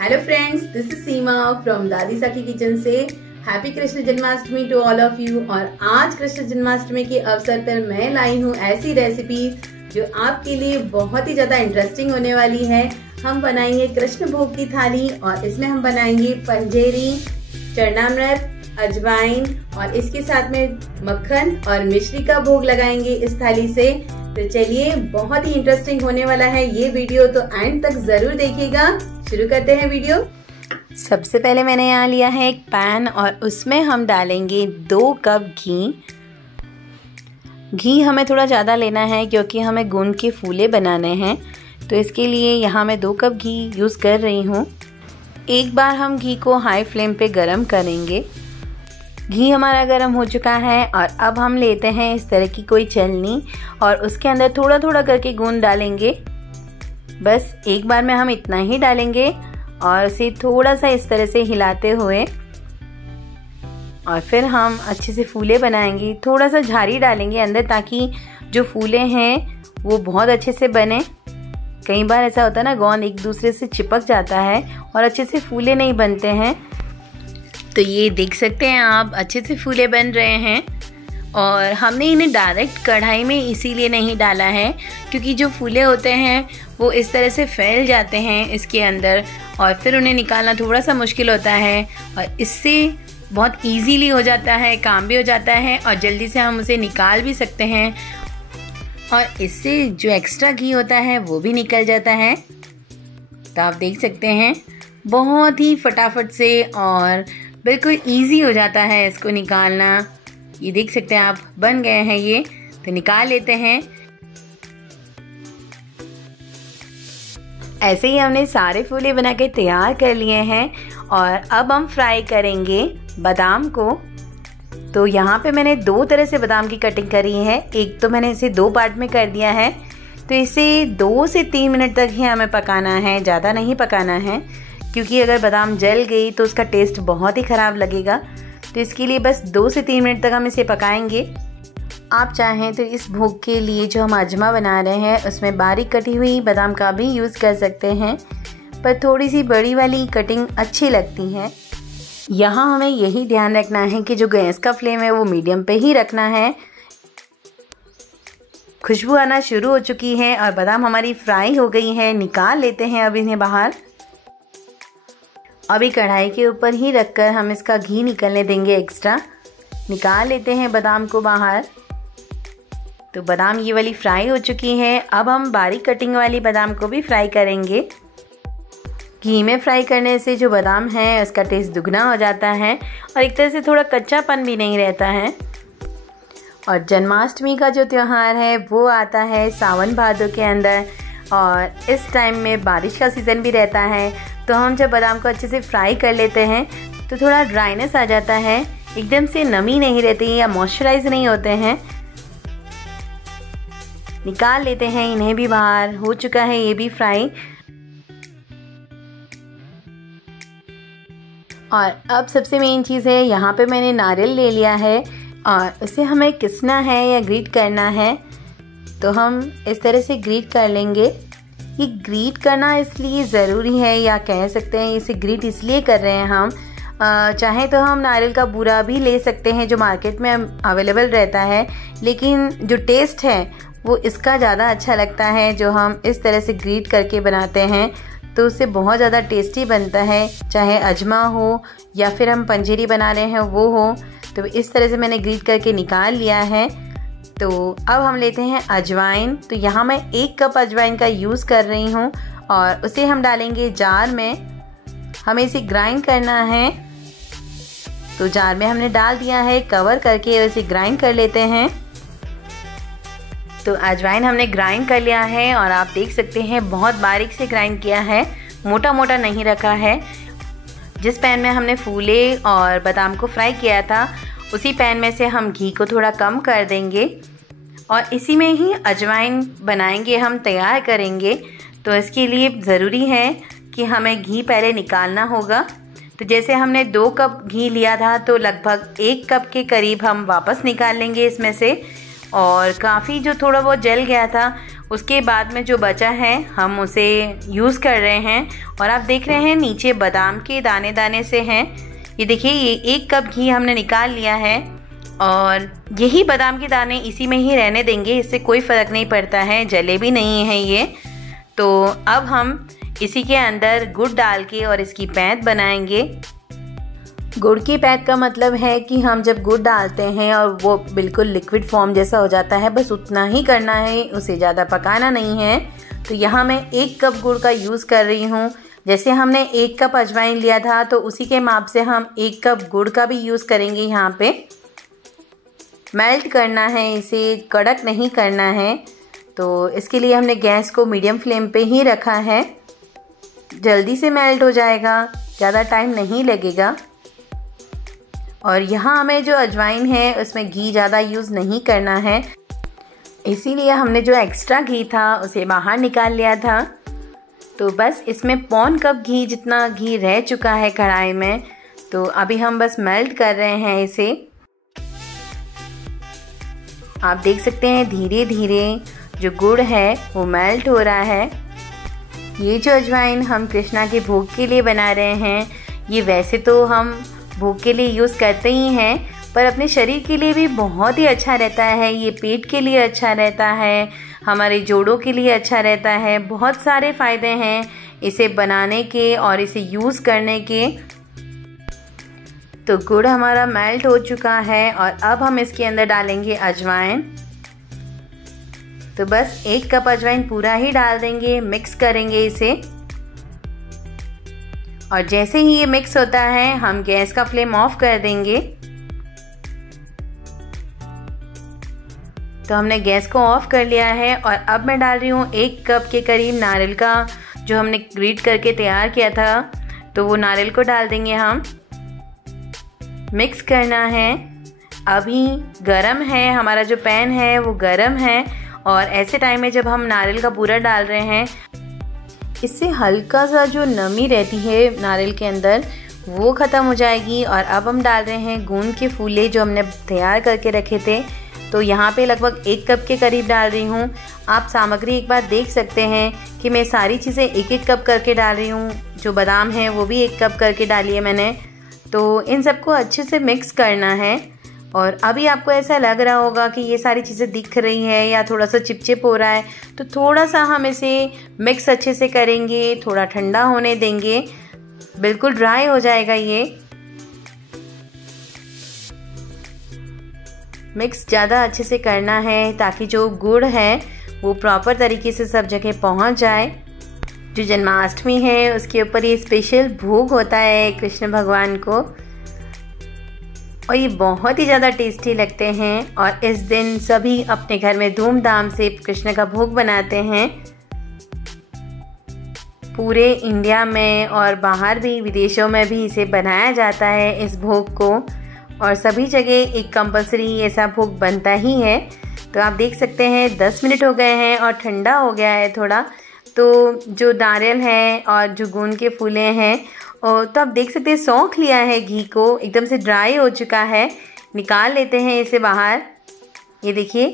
Hello friends, this is Seema from Dadi Sakhi kitchen से। Happy Krishna Janmashtami to all of you. और आज कृष्ण जन्माष्टमी के अवसर पर मैं लाई हूँ ऐसी रेसिपी जो आपके लिए बहुत ही ज्यादा इंटरेस्टिंग होने वाली है। हम बनाएंगे कृष्ण भोग की थाली और इसमें हम बनाएंगे पंजेरी, चरणामृत, अजवाइन और इसके साथ में मक्खन और मिश्री का भोग लगाएंगे इस थाली से। तो चलिए, बहुत ही इंटरेस्टिंग होने वाला है ये वीडियो, तो एंड तक जरूर देखिएगा। शुरू करते हैं वीडियो। सबसे पहले मैंने यहाँ लिया है एक पैन और उसमें हम डालेंगे 2 कप घी। घी हमें थोड़ा ज़्यादा लेना है क्योंकि हमें गूंद के फूले बनाने हैं, तो इसके लिए यहाँ मैं 2 कप घी यूज़ कर रही हूँ। एक बार हम घी को हाई फ्लेम पे गरम करेंगे। घी हमारा गरम हो चुका है और अब हम लेते हैं इस तरह की कोई छलनी और उसके अंदर थोड़ा थोड़ा करके गूंद डालेंगे। बस एक बार में हम इतना ही डालेंगे और इसे थोड़ा सा इस तरह से हिलाते हुए और फिर हम अच्छे से फूले बनाएंगे। थोड़ा सा झारी डालेंगे अंदर ताकि जो फूले हैं वो बहुत अच्छे से बने। कई बार ऐसा होता है ना, गोंद एक दूसरे से चिपक जाता है और अच्छे से फूले नहीं बनते हैं। तो ये देख सकते हैं आप, अच्छे से फूले बन रहे हैं। और हमने इन्हें डायरेक्ट कढ़ाई में इसीलिए नहीं डाला है क्योंकि जो फूले होते हैं वो इस तरह से फैल जाते हैं इसके अंदर और फिर उन्हें निकालना थोड़ा सा मुश्किल होता है। और इससे बहुत इजीली हो जाता है, काम भी हो जाता है और जल्दी से हम उसे निकाल भी सकते हैं और इससे जो एक्स्ट्रा घी होता है वो भी निकल जाता है। तो आप देख सकते हैं बहुत ही फटाफट से और बिल्कुल इजी हो जाता है इसको निकालना। ये देख सकते हैं आप, बन गए हैं ये, तो निकाल लेते हैं। ऐसे ही हमने सारे फूले बना के तैयार कर लिए हैं और अब हम फ्राई करेंगे बादाम को। तो यहाँ पे मैंने 2 तरह से बादाम की कटिंग करी है। एक तो मैंने इसे 2 पार्ट में कर दिया है, तो इसे 2 से 3 मिनट तक ही हमें पकाना है, ज़्यादा नहीं पकाना है क्योंकि अगर बादाम जल गई तो उसका टेस्ट बहुत ही ख़राब लगेगा। तो इसके लिए बस 2 से 3 मिनट तक हम इसे पकाएंगे। आप चाहें तो इस भोग के लिए जो हम अजमा बना रहे हैं उसमें बारीक कटी हुई बादाम का भी यूज़ कर सकते हैं, पर थोड़ी सी बड़ी वाली कटिंग अच्छी लगती है। यहाँ हमें यही ध्यान रखना है कि जो गैस का फ्लेम है वो मीडियम पे ही रखना है। खुशबू आना शुरू हो चुकी है और बादाम हमारी फ्राई हो गई है। निकाल लेते हैं अब इन्हें बाहर। अभी कढ़ाई के ऊपर ही रखकर हम इसका घी निकलने देंगे एक्स्ट्रा। निकाल लेते हैं बादाम को बाहर। तो बादाम ये वाली फ्राई हो चुकी है। अब हम बारीक कटिंग वाली बादाम को भी फ्राई करेंगे। घी में फ्राई करने से जो बादाम है उसका टेस्ट दुगना हो जाता है और एक तरह से थोड़ा कच्चापन भी नहीं रहता है। और जन्माष्टमी का जो त्यौहार है वो आता है सावन भादों के अंदर और इस टाइम में बारिश का सीज़न भी रहता है। तो हम जब बादाम को अच्छे से फ्राई कर लेते हैं तो थोड़ा ड्राइनेस आ जाता है, एकदम से नमी नहीं रहती या मॉइस्चराइज नहीं होते हैं। निकाल लेते हैं इन्हें भी बाहर। हो चुका है ये भी फ्राई। और अब सबसे मेन चीज़ है, यहाँ पे मैंने नारियल ले लिया है और इसे हमें किसना है या ग्रीट करना है, तो हम इस तरह से ग्रीट कर लेंगे। ये ग्रीट करना इसलिए ज़रूरी है, या कह सकते हैं इसे ग्रीट इसलिए कर रहे हैं हम। चाहे तो हम नारियल का बूरा भी ले सकते हैं जो मार्केट में अवेलेबल रहता है, लेकिन जो टेस्ट है वो इसका ज़्यादा अच्छा लगता है जो हम इस तरह से ग्रीट करके बनाते हैं। तो उससे बहुत ज़्यादा टेस्टी बनता है, चाहे अजमा हो या फिर हम पंजेरी बना रहे हैं वो हो। तो इस तरह से मैंने ग्रीट करके निकाल लिया है। तो अब हम लेते हैं अजवाइन। तो यहाँ मैं 1 कप अजवाइन का यूज़ कर रही हूँ और उसे हम डालेंगे जार में। हमें इसे ग्राइंड करना है। तो जार में हमने डाल दिया है, कवर करके इसे ग्राइंड कर लेते हैं। तो अजवाइन हमने ग्राइंड कर लिया है और आप देख सकते हैं बहुत बारीक से ग्राइंड किया है, मोटा मोटा नहीं रखा है। जिस पैन में हमने फूले और बादाम को फ्राई किया था उसी पैन में से हम घी को थोड़ा कम कर देंगे और इसी में ही अजवाइन बनाएंगे, हम तैयार करेंगे। तो इसके लिए ज़रूरी है कि हमें घी पहले निकालना होगा। तो जैसे हमने 2 कप घी लिया था तो लगभग 1 कप के करीब हम वापस निकाल लेंगे इसमें से। और काफ़ी जो थोड़ा बहुत जल गया था उसके बाद में जो बचा है हम उसे यूज़ कर रहे हैं। और आप देख रहे हैं नीचे बादाम के दाने दाने से हैं। ये देखिए, ये 1 कप घी हमने निकाल लिया है और यही बादाम के दाने इसी में ही रहने देंगे, इससे कोई फ़र्क नहीं पड़ता है, जले भी नहीं है ये। तो अब हम इसी के अंदर गुड़ डाल के और इसकी पैंत बनाएंगे। गुड़ की पैंत का मतलब है कि हम जब गुड़ डालते हैं और वो बिल्कुल लिक्विड फॉर्म जैसा हो जाता है, बस उतना ही करना है, उसे ज़्यादा पकाना नहीं है। तो यहाँ मैं 1 कप गुड़ का यूज़ कर रही हूँ। जैसे हमने 1 कप अजवाइन लिया था तो उसी के माप से हम 1 कप गुड़ का भी यूज़ करेंगे। यहाँ पे मेल्ट करना है, इसे कड़क नहीं करना है। तो इसके लिए हमने गैस को मीडियम फ्लेम पे ही रखा है। जल्दी से मेल्ट हो जाएगा, ज़्यादा टाइम नहीं लगेगा। और यहाँ हमें जो अजवाइन है उसमें घी ज़्यादा यूज़ नहीं करना है, इसीलिए हमने जो एक्स्ट्रा घी था उसे बाहर निकाल लिया था। तो बस इसमें 1.25 कप घी जितना घी रह चुका है कढ़ाई में। तो अभी हम बस मेल्ट कर रहे हैं इसे। आप देख सकते हैं धीरे धीरे जो गुड़ है वो मेल्ट हो रहा है। ये जो अजवाइन हम कृष्णा के भोग के लिए बना रहे हैं, ये वैसे तो हम भोग के लिए यूज़ करते ही हैं, पर अपने शरीर के लिए भी बहुत ही अच्छा रहता है। ये पेट के लिए अच्छा रहता है, हमारे जोड़ों के लिए अच्छा रहता है। बहुत सारे फ़ायदे हैं इसे बनाने के और इसे यूज़ करने के। तो गुड़ हमारा मेल्ट हो चुका है और अब हम इसके अंदर डालेंगे अजवाइन। तो बस 1 कप अजवाइन पूरा ही डाल देंगे, मिक्स करेंगे इसे। और जैसे ही ये मिक्स होता है हम गैस का फ्लेम ऑफ कर देंगे। तो हमने गैस को ऑफ कर लिया है और अब मैं डाल रही हूँ 1 कप के करीब नारियल का जो हमने ग्रेट करके तैयार किया था। तो वो नारियल को डाल देंगे हम। मिक्स करना है। अभी गरम है, हमारा जो पैन है वो गरम है और ऐसे टाइम में जब हम नारियल का बूरा डाल रहे हैं, इससे हल्का सा जो नमी रहती है नारियल के अंदर वो ख़त्म हो जाएगी। और अब हम डाल रहे हैं गोंद के फूले जो हमने तैयार करके रखे थे। तो यहाँ पे लगभग 1 कप के करीब डाल रही हूँ। आप सामग्री एक बार देख सकते हैं कि मैं सारी चीज़ें 1-1 कप करके डाल रही हूँ। जो बादाम है वो भी 1 कप करके डाली है मैंने। तो इन सबको अच्छे से मिक्स करना है। और अभी आपको ऐसा लग रहा होगा कि ये सारी चीज़ें दिख रही हैं या थोड़ा सा चिपचिप हो रहा है, तो थोड़ा सा हम इसे मिक्स अच्छे से करेंगे, थोड़ा ठंडा होने देंगे, बिल्कुल ड्राई हो जाएगा ये। मिक्स ज़्यादा अच्छे से करना है ताकि जो गुड़ है वो प्रॉपर तरीके से सब जगह पहुंच जाए। जो जन्माष्टमी है उसके ऊपर ये स्पेशल भोग होता है कृष्ण भगवान को और ये बहुत ही ज़्यादा टेस्टी लगते हैं। और इस दिन सभी अपने घर में धूमधाम से कृष्ण का भोग बनाते हैं। पूरे इंडिया में और बाहर भी विदेशों में भी इसे बनाया जाता है इस भोग को, और सभी जगह एक कंपलसरी ऐसा भोग बनता ही है। तो आप देख सकते हैं 10 मिनट हो गए हैं और ठंडा हो गया है थोड़ा। तो जो नारियल है और जो गोंद के फूले हैं, और तो आप देख सकते हैं सौंख लिया है घी को, एकदम से ड्राई हो चुका है। निकाल लेते हैं इसे बाहर। ये देखिए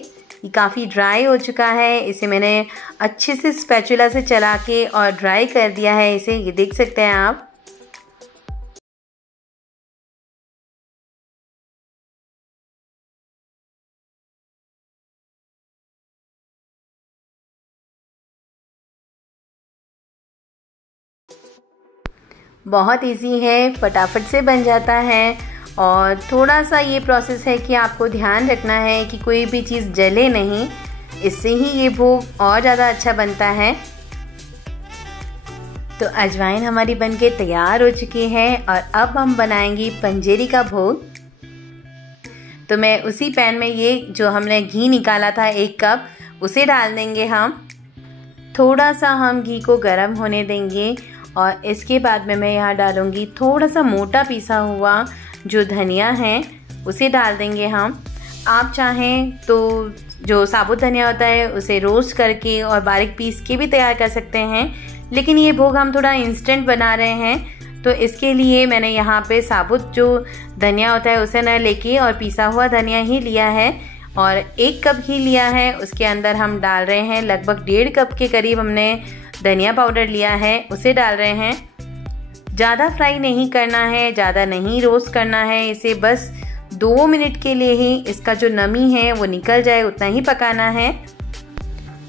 ये काफ़ी ड्राई हो चुका है। इसे मैंने अच्छे से स्पैचुला से चला के और ड्राई कर दिया है इसे, ये देख सकते हैं आप। बहुत इजी है, फटाफट से बन जाता है। और थोड़ा सा ये प्रोसेस है कि आपको ध्यान रखना है कि कोई भी चीज़ जले नहीं, इससे ही ये भोग और ज़्यादा अच्छा बनता है। तो अजवाइन हमारी बनके तैयार हो चुकी है और अब हम बनाएंगे पंजेरी का भोग। तो मैं उसी पैन में ये जो हमने घी निकाला था 1 कप, उसे डाल देंगे हम। थोड़ा सा हम घी को गर्म होने देंगे और इसके बाद में मैं यहाँ डालूँगी थोड़ा सा मोटा पीसा हुआ जो धनिया है, उसे डाल देंगे हम। आप चाहें तो जो साबुत धनिया होता है उसे रोस्ट करके और बारीक पीस के भी तैयार कर सकते हैं, लेकिन ये भोग हम थोड़ा इंस्टेंट बना रहे हैं, तो इसके लिए मैंने यहाँ पे साबुत जो धनिया होता है उसे न लेके और पीसा हुआ धनिया ही लिया है। और 1 कप घी लिया है, उसके अंदर हम डाल रहे हैं लगभग 1.5 कप के करीब हमने धनिया पाउडर लिया है, उसे डाल रहे हैं। ज़्यादा फ्राई नहीं करना है, ज़्यादा नहीं रोस्ट करना है, इसे बस 2 मिनट के लिए ही इसका जो नमी है वो निकल जाए उतना ही पकाना है।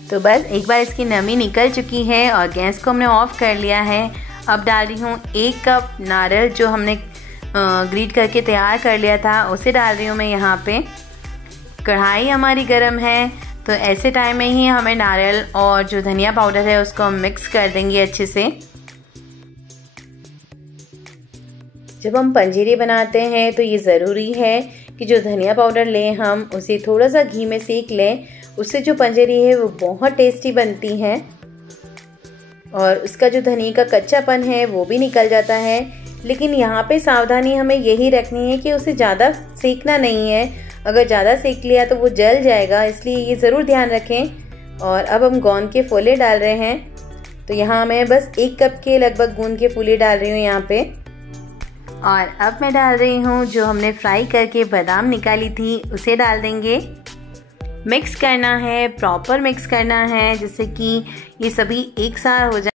तो बस एक बार इसकी नमी निकल चुकी है और गैस को हमने ऑफ कर लिया है। अब डाल रही हूँ 1 कप नारियल जो हमने ग्रेट करके तैयार कर लिया था, उसे डाल रही हूँ मैं यहाँ पे। कढ़ाई हमारी गर्म है, तो ऐसे टाइम में ही हमें नारियल और जो धनिया पाउडर है उसको हम मिक्स कर देंगे अच्छे से। जब हम पंजीरी बनाते हैं तो ये ज़रूरी है कि जो धनिया पाउडर लें हम उसे थोड़ा सा घी में सेक लें, उससे जो पंजीरी है वो बहुत टेस्टी बनती है और उसका जो धनिया का कच्चापन है वो भी निकल जाता है। लेकिन यहाँ पे सावधानी हमें यही रखनी है कि उसे ज़्यादा सेकना नहीं है, अगर ज़्यादा सेक लिया तो वो जल जाएगा, इसलिए ये ज़रूर ध्यान रखें। और अब हम गोंद के फूले डाल रहे हैं, तो यहाँ मैं बस 1 कप के लगभग गोंद के फूले डाल रही हूँ यहाँ पे। और अब मैं डाल रही हूँ जो हमने फ्राई करके बादाम निकाली थी, उसे डाल देंगे। मिक्स करना है, प्रॉपर मिक्स करना है जिससे कि ये सभी एक साथ हो जाए।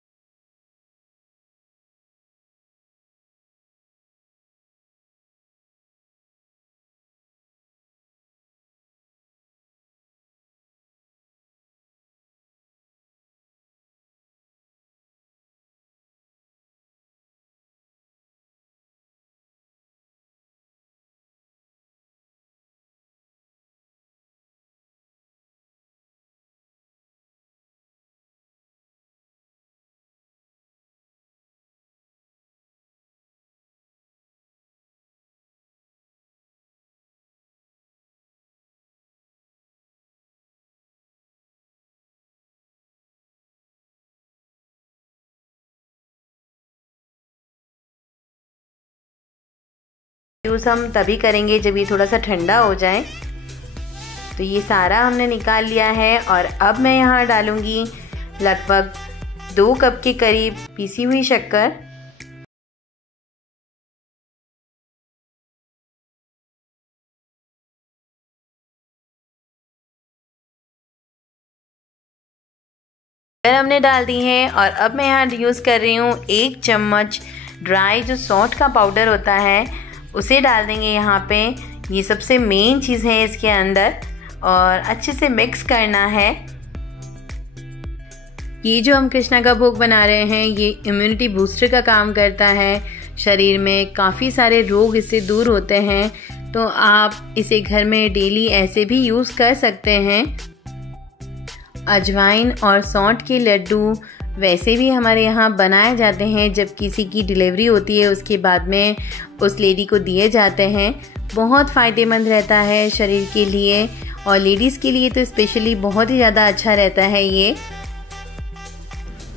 यूज़ हम तभी करेंगे जब ये थोड़ा सा ठंडा हो जाए। तो ये सारा हमने निकाल लिया है और अब मैं यहाँ डालूँगी लगभग 2 कप के करीब पीसी हुई शक्कर। हमने डाल दी है और अब मैं यहाँ यूज़ कर रही हूँ 1 चम्मच ड्राई जो सौंठ का पाउडर होता है, उसे डाल देंगे यहाँ पे। ये सबसे मेन चीज़ है इसके अंदर और अच्छे से मिक्स करना है। ये जो हम कृष्णा का भोग बना रहे हैं ये इम्यूनिटी बूस्टर का काम करता है, शरीर में काफ़ी सारे रोग इससे दूर होते हैं, तो आप इसे घर में डेली ऐसे भी यूज़ कर सकते हैं। अजवाइन और सौंठ के लड्डू वैसे भी हमारे यहाँ बनाए जाते हैं, जब किसी की डिलीवरी होती है उसके बाद में उस लेडी को दिए जाते हैं। बहुत फ़ायदेमंद रहता है शरीर के लिए और लेडीज़ के लिए तो स्पेशली बहुत ही ज़्यादा अच्छा रहता है ये।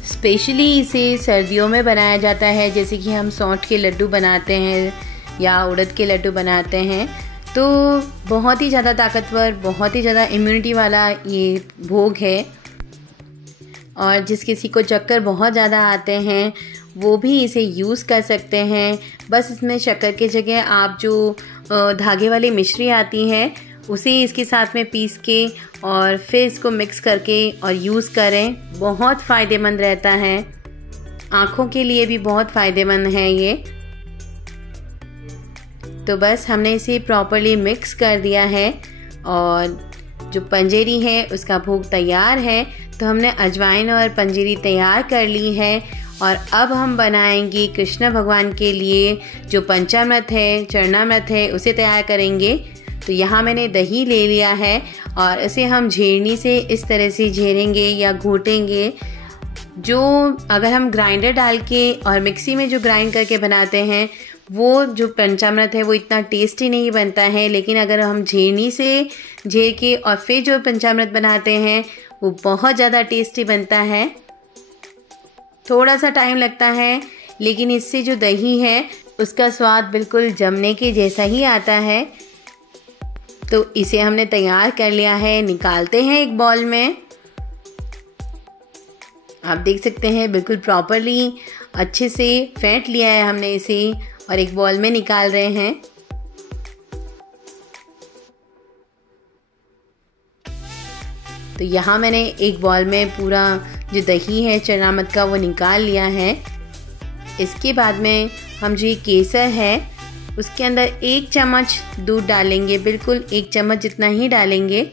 स्पेशली इसे सर्दियों में बनाया जाता है, जैसे कि हम सौंठ के लड्डू बनाते हैं या उड़द के लड्डू बनाते हैं, तो बहुत ही ज़्यादा ताकतवर, बहुत ही ज़्यादा इम्यूनिटी वाला ये भोग है। और जिस किसी को चक्कर बहुत ज़्यादा आते हैं वो भी इसे यूज़ कर सकते हैं। बस इसमें शक्कर की जगह आप जो धागे वाली मिश्री आती है उसे इसके साथ में पीस के और फिर इसको मिक्स करके और यूज़ करें, बहुत फ़ायदेमंद रहता है। आँखों के लिए भी बहुत फ़ायदेमंद है ये। तो बस हमने इसे प्रॉपर्ली मिक्स कर दिया है और जो पंजीरी है उसका भोग तैयार है। तो हमने अजवाइन और पंजीरी तैयार कर ली है और अब हम बनाएंगे कृष्ण भगवान के लिए जो पंचामृत है, चरणामृत है, उसे तैयार करेंगे। तो यहाँ मैंने दही ले लिया है और इसे हम झेरनी से इस तरह से झेरेंगे या घोटेंगे। जो अगर हम ग्राइंडर डाल के और मिक्सी में जो ग्राइंड करके बनाते हैं वो जो पंचामृत है वो इतना टेस्टी नहीं बनता है, लेकिन अगर हम झेरनी से झेर के और फिर जो पंचामृत बनाते हैं वो बहुत ज़्यादा टेस्टी बनता है। थोड़ा सा टाइम लगता है, लेकिन इससे जो दही है उसका स्वाद बिल्कुल जमने के जैसा ही आता है। तो इसे हमने तैयार कर लिया है, निकालते हैं एक बाउल में। आप देख सकते हैं बिल्कुल प्रॉपरली अच्छे से फेंट लिया है हमने इसे और एक बाउल में निकाल रहे हैं। तो यहाँ मैंने एक बॉल में पूरा जो दही है चनामत का वो निकाल लिया है। इसके बाद में हम जो ये केसर है उसके अंदर 1 चम्मच दूध डालेंगे, बिल्कुल 1 चम्मच जितना ही डालेंगे।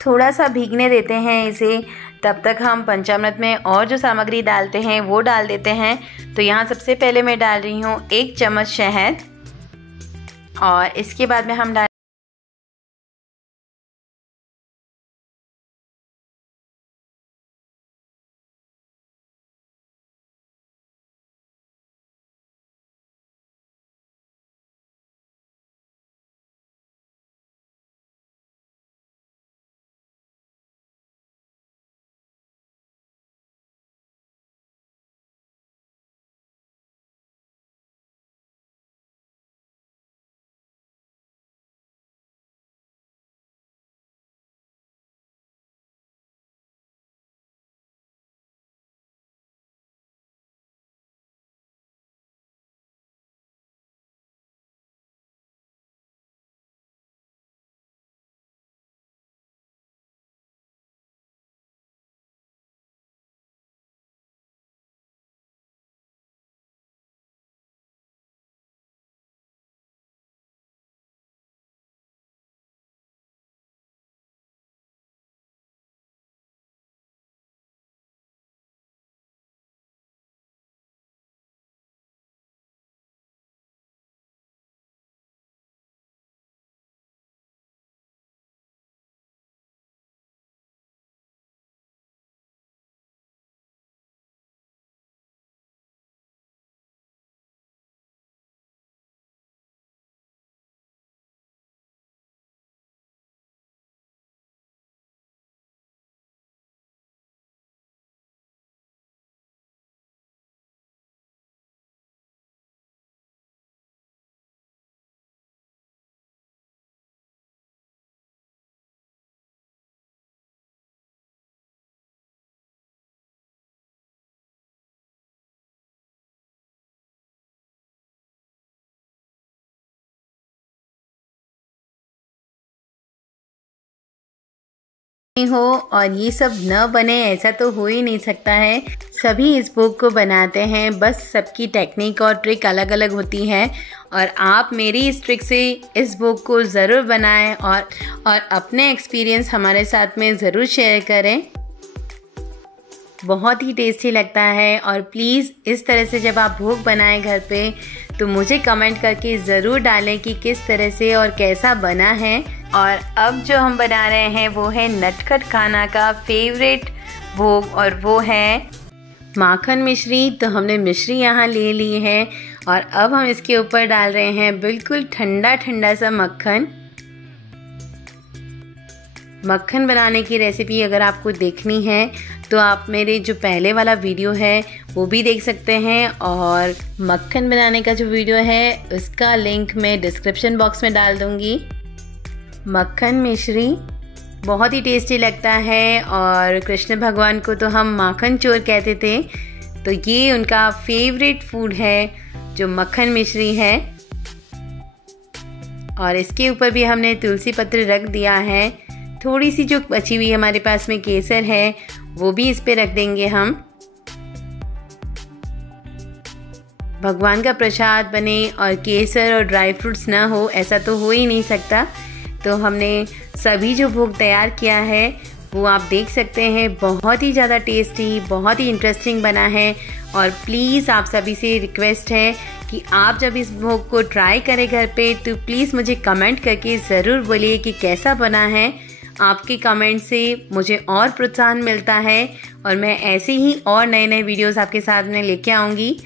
थोड़ा सा भीगने देते हैं इसे, तब तक हम पंचामृत में और जो सामग्री डालते हैं वो डाल देते हैं। तो यहाँ सबसे पहले मैं डाल रही हूँ 1 चम्मच शहद और इसके बाद में हम डाल हो और ये सब न बने ऐसा तो हो ही नहीं सकता है। सभी इस भोग को बनाते हैं, बस सबकी टेक्निक और ट्रिक अलग अलग होती है और आप मेरी इस ट्रिक से इस भोग को ज़रूर बनाएं और अपने एक्सपीरियंस हमारे साथ में ज़रूर शेयर करें। बहुत ही टेस्टी लगता है और प्लीज़ इस तरह से जब आप भोग बनाएं घर पे तो मुझे कमेंट करके ज़रूर डालें कि किस तरह से और कैसा बना है। और अब जो हम बना रहे हैं वो है नटखट खाना का फेवरेट भोग और वो है माखन मिश्री। तो हमने मिश्री यहाँ ले ली है और अब हम इसके ऊपर डाल रहे हैं बिल्कुल ठंडा ठंडा सा मक्खन। मक्खन बनाने की रेसिपी अगर आपको देखनी है तो आप मेरे जो पहले वाला वीडियो है वो भी देख सकते हैं और मक्खन बनाने का जो वीडियो है उसका लिंक मैं डिस्क्रिप्शन बॉक्स में डाल दूँगी। मक्खन मिश्री बहुत ही टेस्टी लगता है और कृष्ण भगवान को तो हम माखन चोर कहते थे, तो ये उनका फेवरेट फूड है जो मक्खन मिश्री है। और इसके ऊपर भी हमने तुलसी पत्र रख दिया है। थोड़ी सी जो बची हुई हमारे पास में केसर है वो भी इस पे रख देंगे हम। भगवान का प्रसाद बने और केसर और ड्राई फ्रूट्स ना हो ऐसा तो हो ही नहीं सकता। तो हमने सभी जो भोग तैयार किया है वो आप देख सकते हैं, बहुत ही ज़्यादा टेस्टी, बहुत ही इंटरेस्टिंग बना है। और प्लीज़ आप सभी से रिक्वेस्ट है कि आप जब इस भोग को ट्राई करें घर पे तो प्लीज़ मुझे कमेंट करके ज़रूर बोलिए कि कैसा बना है। आपके कमेंट से मुझे और प्रोत्साहन मिलता है और मैं ऐसे ही और नए नए वीडियोस आपके साथ में लेके आऊँगी।